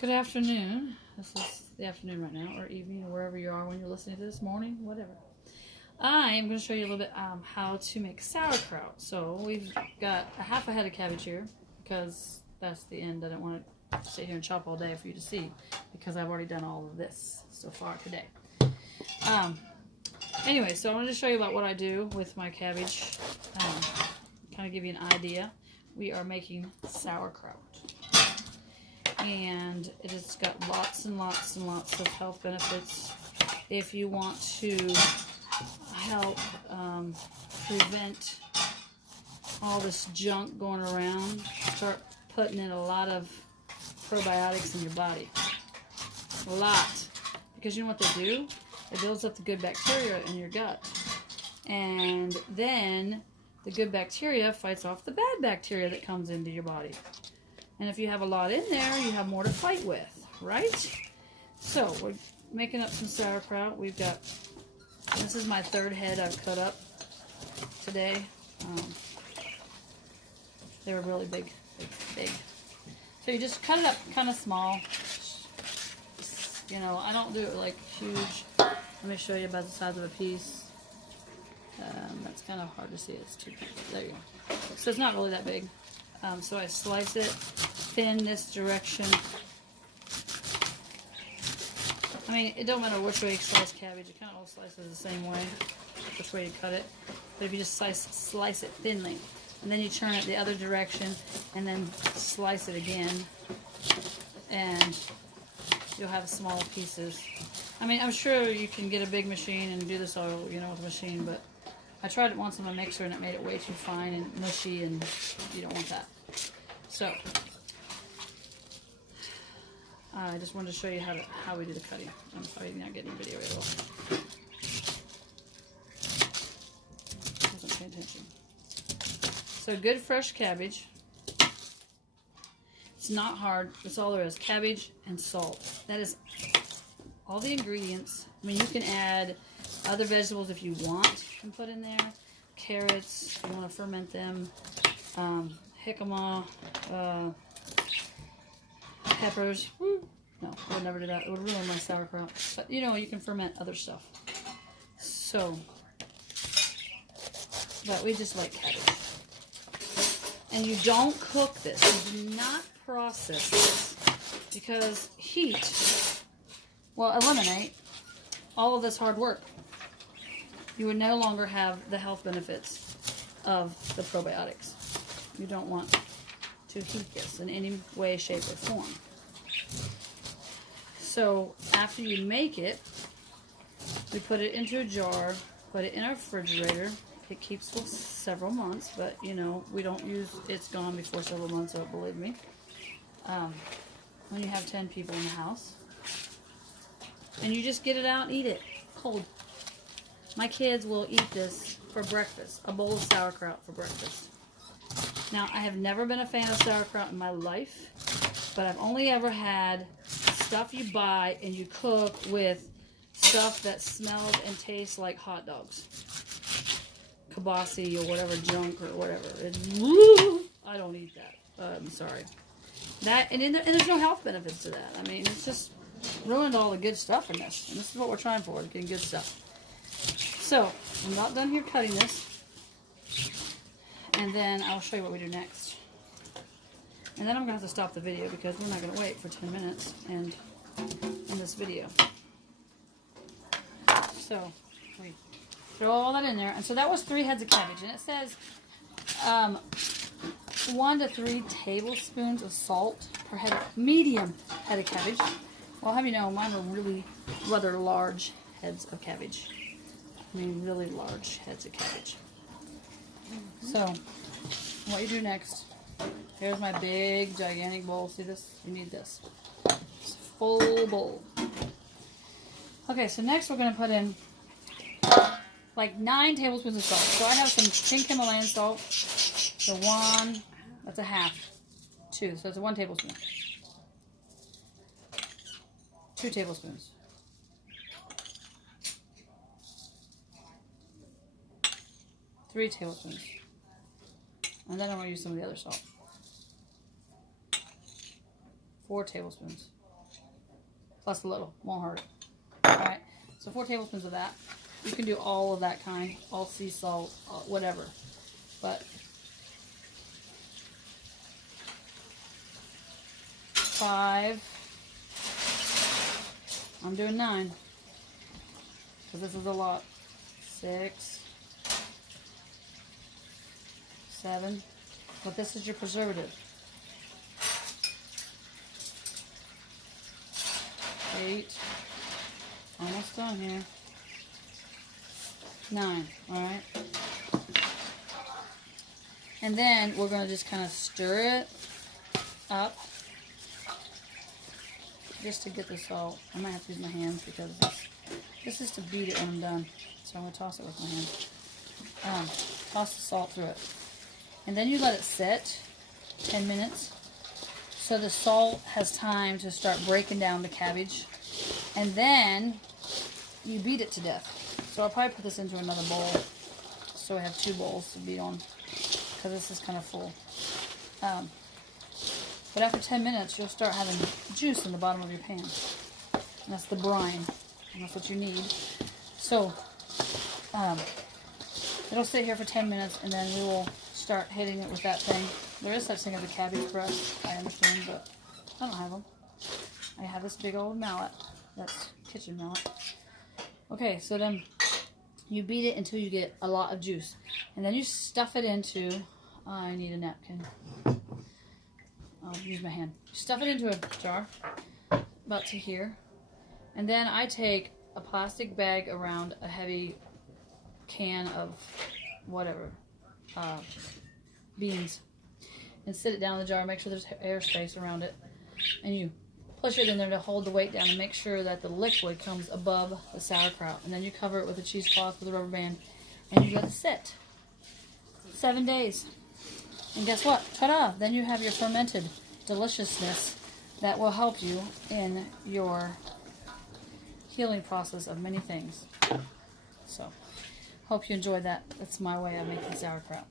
Good afternoon. This is the afternoon right now, or evening, or wherever you are when you're listening to this, morning, whatever. I am going to show you a little bit how to make sauerkraut. So we've got a half a head of cabbage here, because that's the end. I don't want to sit here and chop all day for you to see, because I've already done all of this so far today. Anyway, so I wanted to show you about what I do with my cabbage, kind of give you an idea. We are making sauerkraut. And it has got lots and lots and lots of health benefits. If you want to help prevent all this junk going around, start putting in a lot of probiotics in your body. A lot. Because you know what they do? It builds up the good bacteria in your gut. And then the good bacteria fights off the bad bacteria that comes into your body. And if you have a lot in there, you have more to fight with, right? So, we're making up some sauerkraut. We've got, this is my third head I've cut up today. They were really big. So you just cut it up kind of small. You know, I don't do it like huge. Let me show you about the size of a piece. That's kind of hard to see. It's too, there you go. So it's not really that big. So I slice it thin this direction. I mean, it don't matter which way you slice cabbage. It kind of all slices the same way, which way you cut it. But if you just slice it thinly, and then you turn it the other direction, and then slice it again, and you'll have small pieces. I mean, I'm sure you can get a big machine and do this all, you know, with a machine, but I tried it once on a mixer and it made it way too fine and mushy, and you don't want that. So, I just wanted to show you how we do the cutting. I'm sorry you're not getting a video at all. Wasn't paying attention. So, good fresh cabbage. It's not hard. That's all there is. Cabbage and salt. That is all the ingredients. I mean, you can add other vegetables if you want. You can put in there. Carrots, if you want to ferment them. Jicama, peppers. No, I would never do that. It would ruin my sauerkraut. But, you know, you can ferment other stuff. So, but we just like cabbage. And you don't cook this. You do not process this. Because heat will eliminate all of this hard work. You would no longer have the health benefits of the probiotics. You don't want to heat this in any way, shape, or form. So after you make it, we put it into a jar, put it in our refrigerator. It keeps for several months, but you know, we don't use, it's gone before several months, so believe me. When you have 10 people in the house. And you just get it out and eat it cold. My kids will eat this for breakfast, a bowl of sauerkraut for breakfast. Now, I have never been a fan of sauerkraut in my life, but I've only ever had stuff you buy and you cook with stuff that smells and tastes like hot dogs. Kibasi or whatever junk or whatever. I don't eat that. I'm sorry. That and there's no health benefits to that. I mean, it's just ruined all the good stuff in this. And this is what we're trying for, getting good stuff. So, I'm not done here cutting this. And then I'll show you what we do next. And then I'm going to have to stop the video because we're not going to wait for 10 minutes in this video. So, we throw all that in there. And so that was 3 heads of cabbage. And it says 1 to 3 tablespoons of salt per head of medium head of cabbage. Well, I'll have you know, mine were really rather large heads of cabbage. I mean, really large heads of cabbage. So, what you do next, here's my big, gigantic bowl. See this? You need this. It's a full bowl. Okay, so next we're going to put in like 9 tablespoons of salt. So I have some pink Himalayan salt. So 1, that's a half. 2, so it's a 1 tablespoon. 2 tablespoons. 3 tablespoons. And then I'm going to use some of the other salt. 4 tablespoons. plus a little, won't hurt. Alright, so 4 tablespoons of that. You can do all of that kind, all sea salt, whatever. But 5, I'm doing 9, because this is a lot. 6, 7, but this is your preservative. 8, almost done here. 9, alright? And then we're going to just kind of stir it up just to get the salt. I might have to use my hands because this is to beat it when I'm done. So I'm going to toss it with my hand. Toss the salt through it. And then you let it sit 10 minutes so the salt has time to start breaking down the cabbage. And then you beat it to death. So I'll probably put this into another bowl so I have 2 bowls to beat on because this is kind of full. But after 10 minutes, you'll start having juice in the bottom of your pan. And that's the brine. And that's what you need. So, it'll sit here for 10 minutes, and then we will start hitting it with that thing. There is such thing as a cabbage brush, I understand, but I don't have them. I have this big old mallet. That's kitchen mallet. Okay, so then you beat it until you get a lot of juice. And then you stuff it into, I need a napkin. I'll use my hand. Stuff it into a jar, about to here. And then I take a plastic bag around a heavy can of whatever, beans, and sit it down in the jar. Make sure there's airspace around it. And you push it in there to hold the weight down and make sure that the liquid comes above the sauerkraut. And then you cover it with a cheesecloth with a rubber band, and you let it sit 7 days. And guess what? Ta-da! Then you have your fermented deliciousness that will help you in your healing process of many things. So, hope you enjoyed that. That's my way of making sauerkraut.